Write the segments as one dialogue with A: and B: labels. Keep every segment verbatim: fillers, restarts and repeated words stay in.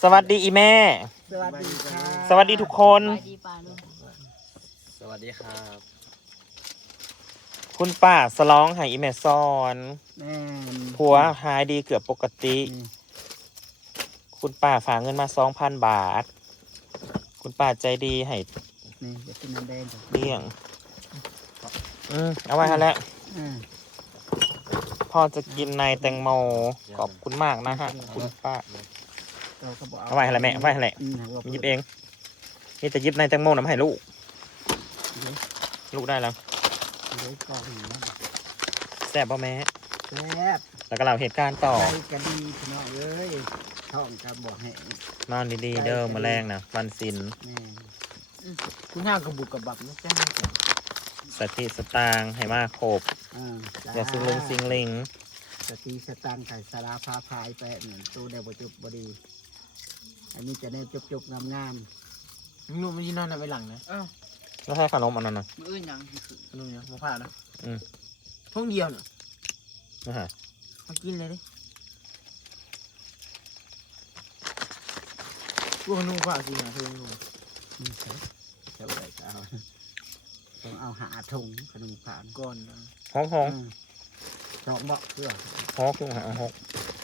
A: สวัสดีอีแม่
B: สวัสดีค่ะ
A: สวัสดีทุกคน
C: สวัสดีป้าลุง
D: สวัสดีครับ
A: คุณป้าสล้องให้อีแม่ซอน
B: แม่น
A: ผัวหายดีเกือบปกติ
B: นี่
A: คุณป้าฝากเงินมาสองพันบาท คุณป้าใจดีให้
B: นี่จะกินน้ำแดงก่อน
A: เลี้ยงอืมเอาไว้ฮะแล้ว
B: อ่า
A: พ่อจะกินในแตงโมขอบคุณมากนะฮะคุณป้า
B: เราก็บอก
A: เอาไว้อะไรแม่เอาไว้อะไร
B: อืมเอา
A: มันหยิบเองนี่จะหยิบในแตงโมนะมาให้ลูก
B: เดี๋ยว
A: ลูกได้แล้ว
B: เดี๋ยวกล่องนะ
A: แซ่บป่ะแม่
B: แซ่บ
A: แล้วก็เล่าเหตุการณ์ต่อ
B: ใจกันดีพี่น้องเอ้ยท้องกับบอกให้
A: นอนดีๆเด้อมาแรงนะวันศิล
B: แม่
C: คุณห้ากระบุกกระบับนะจ๊ะ
A: สติสตางค์ให้มากครบ
B: อ่าจ้
A: อย่าซิงลิงซิงลิง
B: สติสตังค์ไข่สาราพาพายไปเหมือนตู้ได้บ่จุบบดี อันนี้จะได้จุบๆงาม
C: ลูกไม่ยินนอนในไปหลังนะ
A: แล้วให้ขนมอันนั้นนะ
C: มืออื่นยังขนมยังมะพร้าวนะ
A: อืม
C: ทุ่งเดียวเนาะ
A: นะฮะ
C: มากินเลยดิพวกขนมข้าวจริงอ่ะเพื่อนผม
B: ๆนี่เถอะจะเอาอะไรก็เอาต้องเอาหาถุงขนมผ่าน
C: ก่อนนะ
A: ฮอกฮอก
B: อืมสองบอกเพื่อ
A: ฮอกคือหาฮอก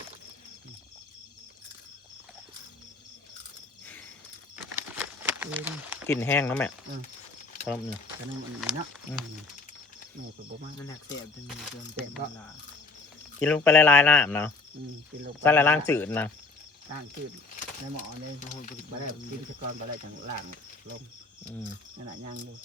A: กลิ่นแห้งนะแม่ขนมเนี่ย
B: ขนมอันนี้เนาะ
A: อืม
B: แม่ก็บอกว่า
C: มันหนักเสียบจนจน
B: เสียบบ่
C: เวลา
A: กินลงไปละลายน้ำเนาะ
B: อืมกินลงไป
A: ใส่ละล่างจืดนะ
B: ล่างจืดในหมอเลยบางคนไปได้กินสกอนไปได้จังล่างลง
A: อืม
B: นั่นแหละย่างดู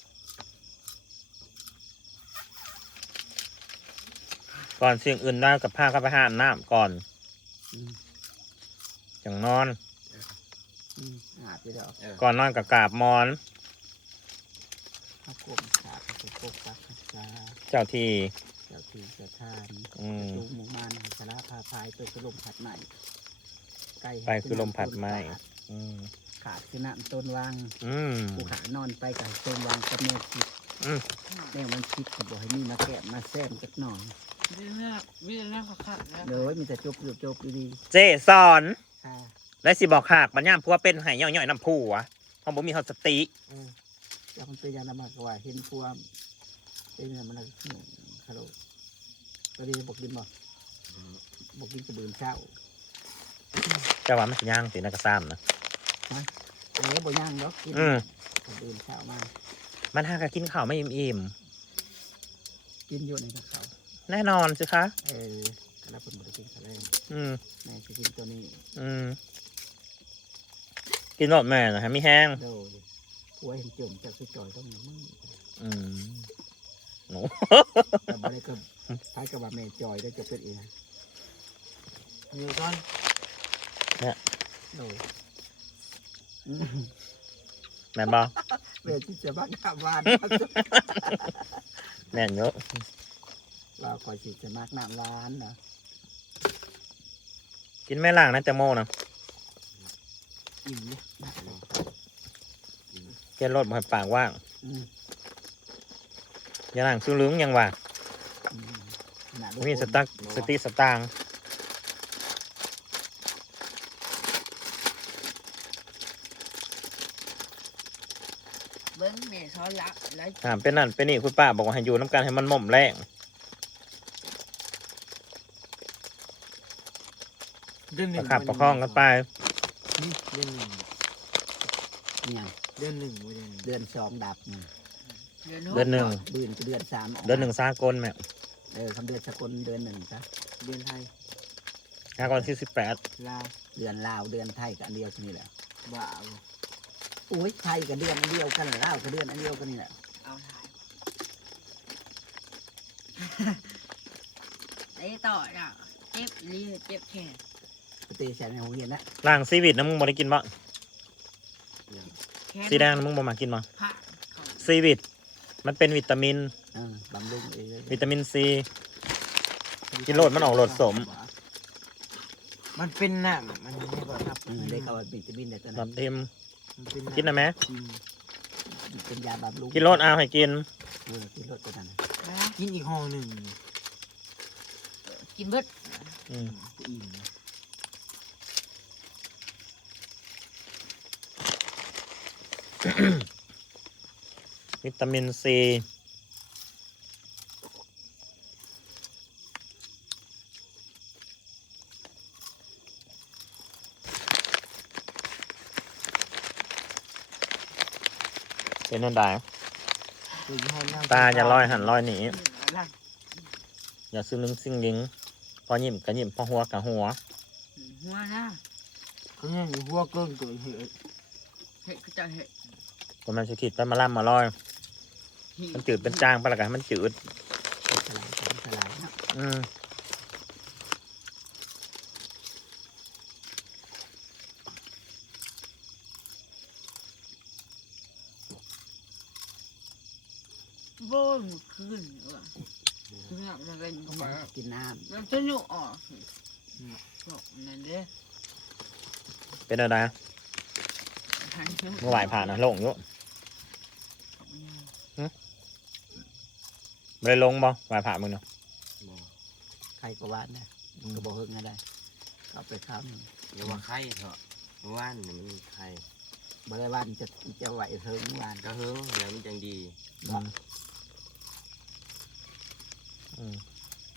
A: ก่อนสิ่งอื่นได้กับผ้าก็ไปห้ามน้ำก่อน
B: อืม
A: จังนอน
B: อืมอาบไปเดี๋ยว
A: ก่อนนอนกับกราบมอน
B: ข้าวกลมขาข้าวกลมปักข้าวสา
A: เจ้าที่
B: เจ้าที่เจ้าทาน
A: อืม
B: ตูหมูมันสาระพาพายตัวคือลมผัดใหม่ไก่
A: ไปคือลมผัดไหม้ อืม
B: ขาดคือน้ำต้นวาง
A: อืม
B: กูขานอนไปกับต้นวางกับแม่คิด
A: อืม
B: แม่มันคิดกับบอกให้มีมาแกะมาแซมจักหน่อย
C: มีแต่หน้ามีแต่หน้าขาดๆนะ
B: เลยมีแต่จบจบดี
A: เจสอน
B: ๆค่ะ
A: และสิบอกขากบัญญัติพัวเป็นไห้ย่อยๆน้ำผู้วะเพราะผมมีฮอตสติ
B: เออแล้วมันเป็นยางน้ำมันกว่าเห็นพวกเป็นอะไรมันขนมฮัลโหลก็ดีบอกกินบอกบอกกินกระเบือนเช้า
A: เจ้าว่ามันสิย่างสีนักซ้ำนะ
B: เอ้ยบ่ย่างดอกกิน
A: อืม
B: กระเบือนเช้ามา
A: มันหากกินข้าวไม่อิ่ม
B: กินอยู่ในกระเขา
A: ๆแน่นอนสิคะ
B: เออกระเป็นบริกินกระเลง
A: อืม
B: แม่จะกินตัวนี้
A: อืม กินหมดแม่นะฮะมีแห้ง
B: โดยหัวเห็นจุ่มจากพี่จอยต้องมึง
A: อืมหนู
B: แต่บ่ได้ก็ท้ายกับว่าแม่จอยได้จะเป็นเอง
C: อยู่ก่อน
B: โดย
A: แม่นบอ
B: แม่ที่จะบ้านกลับบ้าน
A: แม่นเยอะ
B: เราคอยสิจะมากน้ำร้านนะ
A: กินแม่ล่างนะแตงโมนะ
B: อิ่มเนี่ยมากเลย
A: เกินรถบ่ให้ปากว่าง
B: อืม
A: อย่าล่างซื้อลึงยังว่า
B: อืมขนาด
A: บ่มีสตักสติสตางค์
C: เบิ้งเมย์ช้อนละแล้ว
A: ถามเป็นนั่นเป็นนี่คุณป้าบอกว่าให้อยู่น้ำกันให้มันหม่อมแรง
C: เดือนหนึ่
A: ประ
C: ง
A: คับประคองกันไป
C: เดือนหนึ่ง
B: เนี่ย
C: เดือนหนึ่งเดือนหนึ่ง
B: เดือนสองดับนี่
A: เดือนหนึ่ง
B: เดือนก็เดือนสามก
A: เดือนหนึ่งสากลแม่
B: เออคำเดือนสกลเดือนหนึ่งจ้ะ
C: เดือนไทย
A: สากลที่สิบแปด
C: ลาว
B: เดือนลาวเดือนไทยกับอันเดียวกันนี่แหละ
C: บ้าบ่
B: โอ้ยไทยกับเดือนอันเดียวกันลาวกับเดือนอันเดียวกันนี่แหละ
C: เอาถ่ายไอ้ต่ออ่ะเจ็บรีเจ็บแขน
B: ปฏิเสธในโรงเรียนนะ
A: ล่างซีวิตนะมึงบ่ได้กินบ่
C: แขน
A: สีแดงนะมึงบ่มากินบ่
C: ผ่าเขา
A: ซีวิตมันเป็นวิตามิน
B: เออบำรุงเอง
A: วิตามินซี กินโลดมันออกโลดสม
C: มันเป็นน้ำมันไม่บ่ครับ
B: เออได้เข้าวิตามินได้ตัว
A: แบ
B: นั้น
A: บเต็ม
C: มันเป็น
A: กินนะแม่
C: กิน
B: เป็นยาบำรุง
A: กินโลดเอาให้กิน
B: เออกินรสตัวนั้น
C: กินอีกห้องหนึ่งกินเบิด
A: อืม
C: อิ่ม
A: วิตามินซีเป็นนั่นได้
C: คือยี่ห้อน้ำ
A: ตาอย่าลอยหันลอยหนี
C: อะไร
A: อย่าซื้อลึงซิ่งยิงพอหยิมกะหยิมพอหัวกะหัว
E: หัวนะ
C: เขาเนี่ยอยู่หัวเกินเกินเหตุ
E: เห็ดก็จะเห็ด
A: ก็มันจะขีดไปมาล่ำมาลอย มันจืดเป็นจางไปละกันมันจืด
B: สลายสามสลายเนาะ
A: อืม
E: โบนคืนว่ะคืนอ่ะมันเป็น
B: เขาบอกกินน้
E: มันจะหนุออกบอกนั่นเด้
A: เป็นอะไรเมื่อวานผ่านนะลงอยู่ไม่ได้ลงบ่วายผ่านมึงเนาะ
B: ำใครก็วานนะก็บอกเฮิงอะไรเอาไปข้าวหนึ่ง
D: อย่าว่าไข่เถอะเมื่อวานนี่มันมีไข่
B: บริวารจะจะไหวเฮิงวาน
D: ก็เฮิงแล้วมันจังดี
A: อืมอืม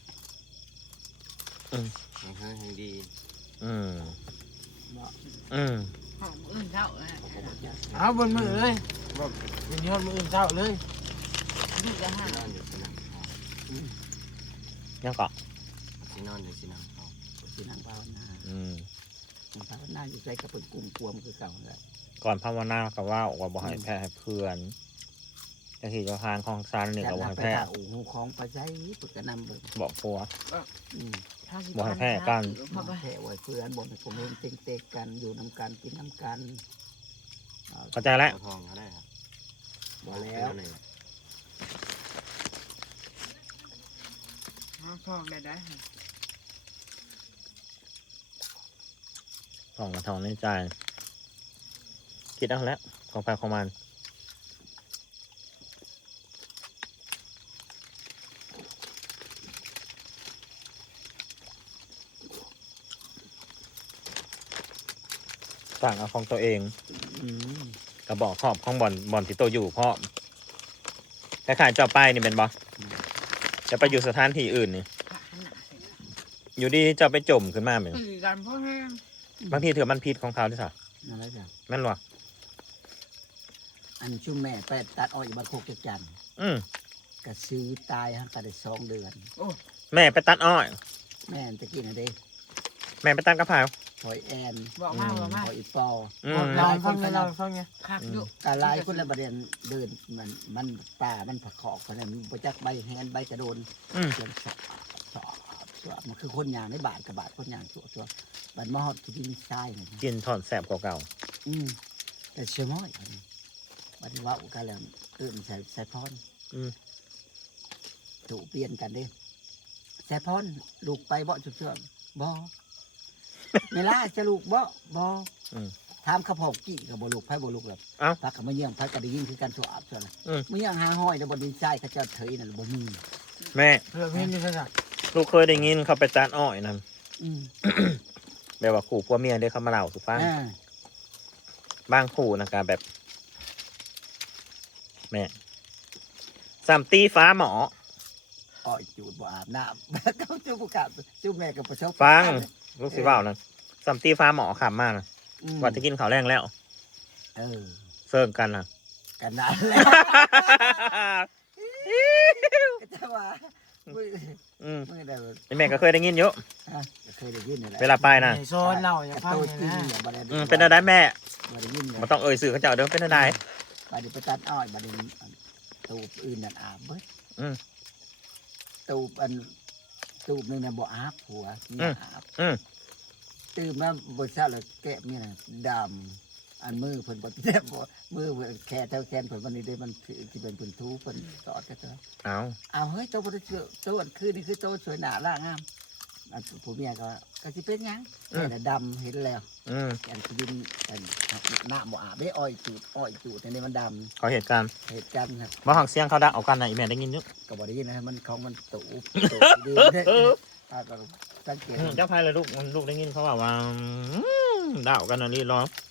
A: อืม
D: เฮิงเฮิงจังดี
A: อืม
B: เนาะ
A: อืม
E: หอมอื่นเท่าเลย
B: เขาบอกจะ
C: เอาบนมือเลยบอกเป็นยอดมืออื่นเจ้าเลย
E: ดูจะหา
D: สินอนอยู่สินังทอง
A: ยังเกาะ
D: สินอนอยู่สินังทอง
B: สินางภาวนา
A: อืม
B: ภาวนาอยู่ใจกับเป็นกลุ่มกวมคือเก่าเลย
A: ก่อนภาวนาก็ว่าว่าบ่ให้แพ้ให้เพื่อนจังสี่เจ้าทางของซานนี่
B: แต่
A: ก็บ่
B: นับ
A: ให้
B: ไป
A: แพ้
B: ถ้าอูหูของปลาใจปึกกระนำเบิก
A: บอกผัว
B: อืม
A: บ่ให้แพ้กัน
E: พอไป
B: แผ่ไว้เพื่อนบนผมเห็นเต็งเตกกันอยู่น้ำกันกินน้ำกันเอา
A: เข้าใจแล้ว
D: เอาทองก็ได้ครับ
B: บ่แล้ว
D: เลย
E: พอได้ได้
A: ทองกับทองในใจ คิดเอาแล้วของไปของมันสั่งเอาของตัวเอง
B: อืม
A: กระบอกขอบของบอลบอลที่โตอยู่เพราะคล้ายๆเจ้าป้ายนี่เป็นบอจะไปอยู่สถานที่อื่นนี่
E: ขาหนาเสร็จ
A: อยู่ดีเจ้าไปจมขึ้นมาเหมือน
E: ตื่นกันเพราะแห้ง
A: บางทีถือมันพิษของเขาด้วยซ้
B: นั่นแหละจ้ะ
A: ำแม่นหรอ
B: อันชุ่มแม่ไปตัดอ้อยอยู่บ้านโคกจักจันทร์
A: อืม
B: กระซื้อตายฮะก็ได้สองเดือน
A: แม่ไปตัดอ้อย
B: แม่นตะกี้นะเด้
A: แม่ไปตัดกระเพรา
B: หอยแอน
E: บอกมาบอกมา
B: หอยอีปอ
A: อื
C: บอ
A: ม
C: กเราฟังไงเราฟังไง
E: คักอยู่
B: กาลายคนละประเด็นเดินมันมันป่ามันผักขอกคนนั้นมันจักใบแฮนใบกระโดน
A: อืม
B: เสียงสอบสอบสอบมันคือคนยางในบาทกับบาทคนยางชัวชัวบันมอดที่ดินทรายนี่นะ
A: กินถอนแสบเก่า
B: อืมแต่เชื่อม้อยอันนี้บัดนี้ว่าอุกาแล้วเอิ่มใส่ใส่พร
A: ๆอืม
B: ถูเปลี่ยนกันเด้ใส่พรลูกไปบ่จุดเชื่อมบ่เวลาจะลูกบ่บ่
A: อืม
B: ถามข้าพอกี่กับบ่ลูกไผบ่ลูกหรอก
A: เอ้า
B: พักกับมาเยี่ยงพักก็ได้ยินคือการสวบส่วนน่ะ
A: อืม
B: มาเยี่ยงหาห้อยแล้วบ่ดินทรายเขาเจะเถยนั่นบ่มี
A: แม่
C: เพื่อเพื่อนที่ภาษา
A: ลูกเคยได้ยินเขาไปตัดอ้อยนั่น
B: อืม
A: แบบว่าขู่พัวเมียได้เขามาเล่าสุฟัง
B: อ่า
A: บางขู่นะครับแบบ แม่สามตีฟ้าหมอ
B: อ้อยจูดบ่อาบน้ำ เขาจูบผู้กับจูบแม่กับประชบ
A: ฟัง ลูกสิว่าวนะสามตีฟ้าหมอขับมากนะ
B: อืม
A: ว่าจะกินข้าวแรงแล้ว
B: เออ
A: เซิร์งกันนะ
B: กันนั้นแหละก็จะว่ามือ
A: อืม
B: มือได้บ่
A: ไอ้แม่ก็เคยได้ยินอยู่
B: ฮะก็เคยได้ยินนี่แหละ
A: เวลาไปนะ
C: โซนเราอย่าฟัง
B: โต
C: เลย
B: จริง
C: นะ
B: เนี่ยบ่ได้
A: อืมเป็นอะไรแม่
B: บ่ได้ยินเลย
A: มาต้องเอ่ยสื่อเขาเจ้าเดิมเป็นอะไร
B: บัดนี้ไปตัดอ้อยบัดนี้ตูบอื่นนั่นอาบเบิด
A: อืม
B: ตูบอันตูบหนึงน่ะบ่อาบผัวมีอาบ
A: อืม
B: ตื่นมาบ่เช้าแล้วแก้มนี่น่ะดำอันมือเพิ่นบ่แทบบ่มือเพิ่นแค่เท่าแขนเพิ่นวันนี้ได้มันถือที่เป็นเพิ่นทูเพิ่นตอดก็เถอะ
A: เอา
B: เอาเฮ้ยโตบ่ได้เจอโตอันคือนี่คือโตสวยหน้าล่างามอันผู้เมียก็ก็สิเป็นหยังแค่น่ะดำเห็นแล้ว
A: อืม
B: อันที่ดินอันหน้าบ่อาบได้อ้อยจูดอ้อยจูดอันนี้มันด
A: ขอเหตุการณ์
B: ำเหตุการณ์ครับ
A: ว่าหักเสียงเขาดังเอากันนะอีแม่ได้ยินอยู่
B: ก็บ่ได้ยินนะมันของมันตูบตูบดีเด้ถ้าก็สังเกต
A: อืมเจ้าพายเลยลูกมันลูกได้ยินเขาว่าว่าอืมด่ากันนะนี่รอ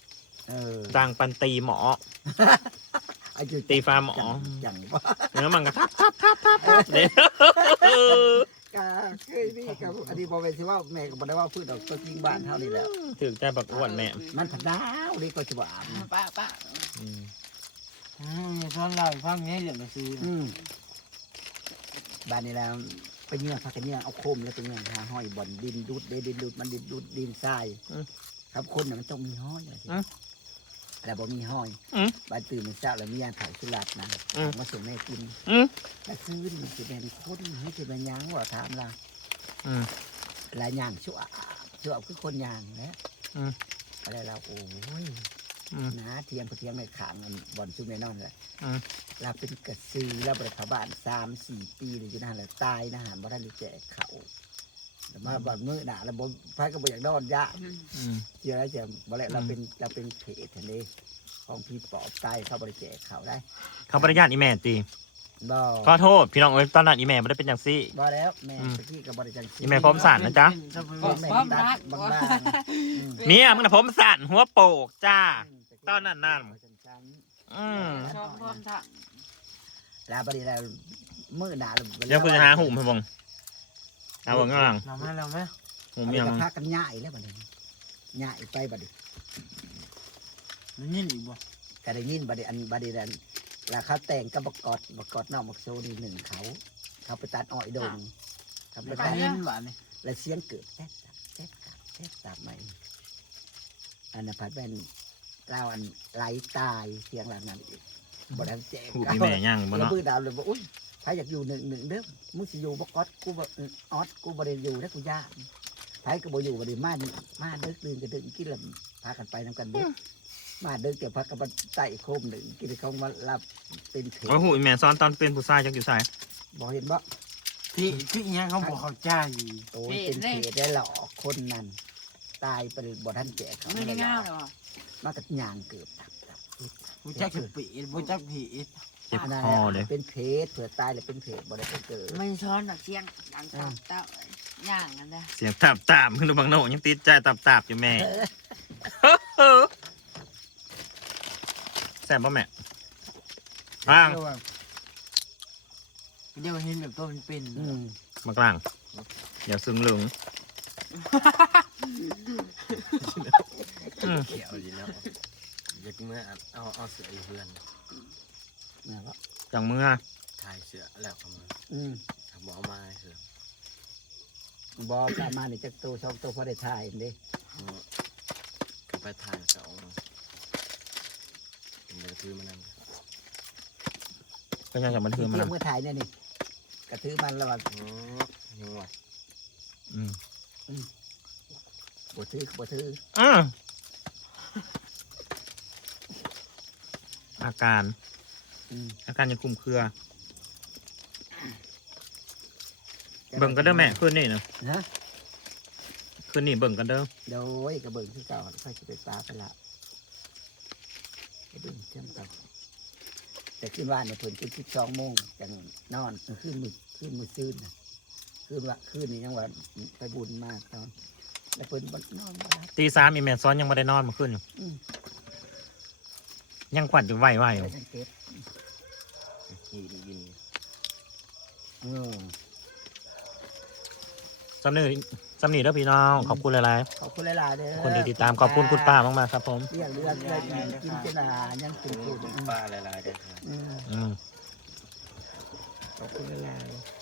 B: เออ
A: ดังปันตีหมอ
B: ไอ้จุด
A: ตีฟ้าหมอ
B: จังว่า
A: เนื้อมันก็ทับทับทับทับทับเด้
B: กาเคยมีกับอันนี้บอกไปสิว่าแม่ก็บอกได้ว่าพืชดอกตัวจริงบ้านเท่านี้แหล้ว
A: ถึงใจบักอ้วนแม่
B: มันผัดดาวนี่ก็จะบอ่าน
E: ป้าป้า
A: อืม
C: อืมตอนเราฟังนี้เหลือมาซื้อ
B: อืมบ้านนี้แล้วไปเยื่อพักกันเยื่อเอาโคมแล้วไปเยื่อหาห้อยบ่อนดินดูดเดดินดูดมันดินดูดดินทรายครับคนน่ะมันต้องมีห้อยอะไรสิแต่บ่มีห้อยบ้านตื่นมันเช้าแล้วมียาถ่ายสุรัตนะมาส่งแม่กิน
A: อืม
B: แล้วคืนมันจะเป็นคนให้จะเป็นยางว่าถามล่ะ
A: อืม
B: ลายยางชั่วชั่วคือคนยางนะ
A: อืม
B: อะไรเราโอ้ย
A: อืม
B: นะเทียมเทียมในขางมันบอลซุ่มแน่นอนเลย
A: อืม
B: เราเป็นกระซือเราบริขบ้านสามสี่ปีเลยอยู่นั่นแหละตายนะฮะบ่ได้แจกเขาแต่มาบอลมือหนาเราบ่ไฟก็บ่อยากนอนยะ
A: อืม
B: เจียแล้วเจียบ่แหละเราเป็นเราเป็นเพจทะเลของพี่ปอบตายเขาบริแจกเขาได้
A: เขาปริญญาณอีแม่ตี
B: บ่
A: ขอโทษพี่น้องเอ้ยตอนนั้นอีแม่ไม่ได้เป็นอย่างซี่
B: บ่แล้วแม่ตะกี้กับบริจัง
A: อีแม่พร้อมสารนะจ๊ะ
B: พ่อแม่ตัดบางๆอืม
A: เมียมึงน่ะผมสั่นหัวโปกจ้า ตอนนั้นนั่น อืม
E: ชอบความถัง
B: ลาบริแล้วมือหนา
A: เดี๋ยวคุณจะหาหุ่มให้บงเอาบงข้างหลัง
C: เราไหมเราไหม
A: หุ่ม
B: มี
A: ยัง
B: กระพักกันง่ายแล้วบัดนี้ง่ายไปบัดนี้
C: มันยินอีกบ่
B: ก็ได้ยินบัดนี้อันบัดนี้นั้นแล้วเขาแต่งกับบกอดบกอดนอกบกโซนี่หนึ่งเขา เขาไปตัดอ้อยดงเขาไป
C: แล้ว
B: ตั
C: ก็
B: ด
C: ยินหวานนี่
B: แล้วเสียงเกิดแทบตับแทบตับแทบตับใหม่อันนั้นพัดเป็นเล่าอันไหลตายเสียงหลังนั้นอีกบ่ได้แจ้ง
A: หุ่มอีแม่ยังบ่
B: แล้ว
A: เนาะ
B: มือดาวเลยบอกอุ้ยใครอยากอยู่หนึ่งหนึ่งเด้อมึงสิอยู่บกอดกูบ่เออออดกูบ่ได้อยู่แล้วกูยากใครก็บ่อยู่บ่ได้มามาเด้อตื่นก็เด้อกินแล้วพากันไปนำกันเด้อมาเด้อเกี่ยวพักกับไต่โคมหนึ่งกินเขามารับเป็นเพจ
A: โอ้โหอีแม่ซ้อนตอนเป็นผู้ชายจักอยู่ใส่
B: บ่เห็นบ่
C: ที่ที่อีหยังเขาบอกเขาจ้าอยู่
B: โอ้ยเป็นเพจได้หลอกคนนั้นตายไปบ่ทันแจกเขา
E: ไม่ได้
B: หล
E: ง่า
B: อ
E: ว
B: ก
E: หรอ
B: มากับยางเกือบตับตับ
C: บูจักคือปีบูจักผี
A: เจ็บ
B: อันนั้น
A: คอเลย
B: เป็นเพจเผื่อตายแล้วเป็นเพจบ่ได้เป็นเกิด
E: ไม่ช้อนหนักเสียงดังตับเต้าย่างกันได้
A: เสียงตาบตาบขึ้นดูบางโน่ยังติดใจตาบตาบอยู่แม่แซ่บป่ะแม่บ้าง
C: เดี๋ยวเห็นแบบตัวมันเป็น
B: อืม
A: มากลางเดี๋ยวซึ้งเหลึงอืม
D: เขียวดีแล้วอยากเมื่อเอาเอาเสืออยู่เพื่อน
B: นะบ่
A: จังเมื่อ
D: ถ่ายเสือแล้วเขามา
B: อืม
D: ทำเอามาเสือ
B: บ่กลับมานี่จักตัวสองตัวพอได้ถ่ายเด้
D: ก็ไปถ่ายเสาเดี๋ยวถือมานั่น
A: ก็ยังจะมาถือมัน
B: เที่ยวเมื่อถ่ายเนี่ยนี่กระถือมันแล้วว่า
D: โอ้ยังไง
A: อืม
B: บ่ถือบ่ถือ
A: อ่าอาการ
B: อืม
A: อาการยังคลุมเครือ เบิ่งกันเด้อแม่คืนนี้นะ
B: ฮะ
A: คืนนี้เบิ่งกันเด้อ
B: โดยกระเบิ่งคือเก่าค่อยสิไปปลาไปละไปเบิ่งเชื่อมต่อแต่ขึ้นว่านเนี่ยเพิ่นขึ้นสิบสองโมงจังนอนขึ้นมือขึ้นมือซื่นน่ะขึ้นว่าขึ้นนี่ยังว่าไปบุญมากตอนแล้วเพิ่นบ่นอนบ่หลับ
A: ตีสามอีแม่ซ้อนยังไม่ได้นอนเมาขึ้นอยู่
B: อืม
A: ยังขวัญอยู่ไหวไหวอ
B: ไป
A: ยู่
B: สังเกต
D: ยินยิน
B: เออ
A: สำนีสำนีเด้อพี่น้องขอบคุณหลาย
B: ขอบคุณหลายๆเด้อ
A: ๆคนที่ติดตามขอบคุณคุณป้ามากๆครับผม
B: เรียกเรือเรือกินกินจนายังกิน
D: โอ้
B: กิน
D: คุณป้าหลายๆเด้อครับ
B: อืม
A: อืม
B: ขอบคุณหลายๆ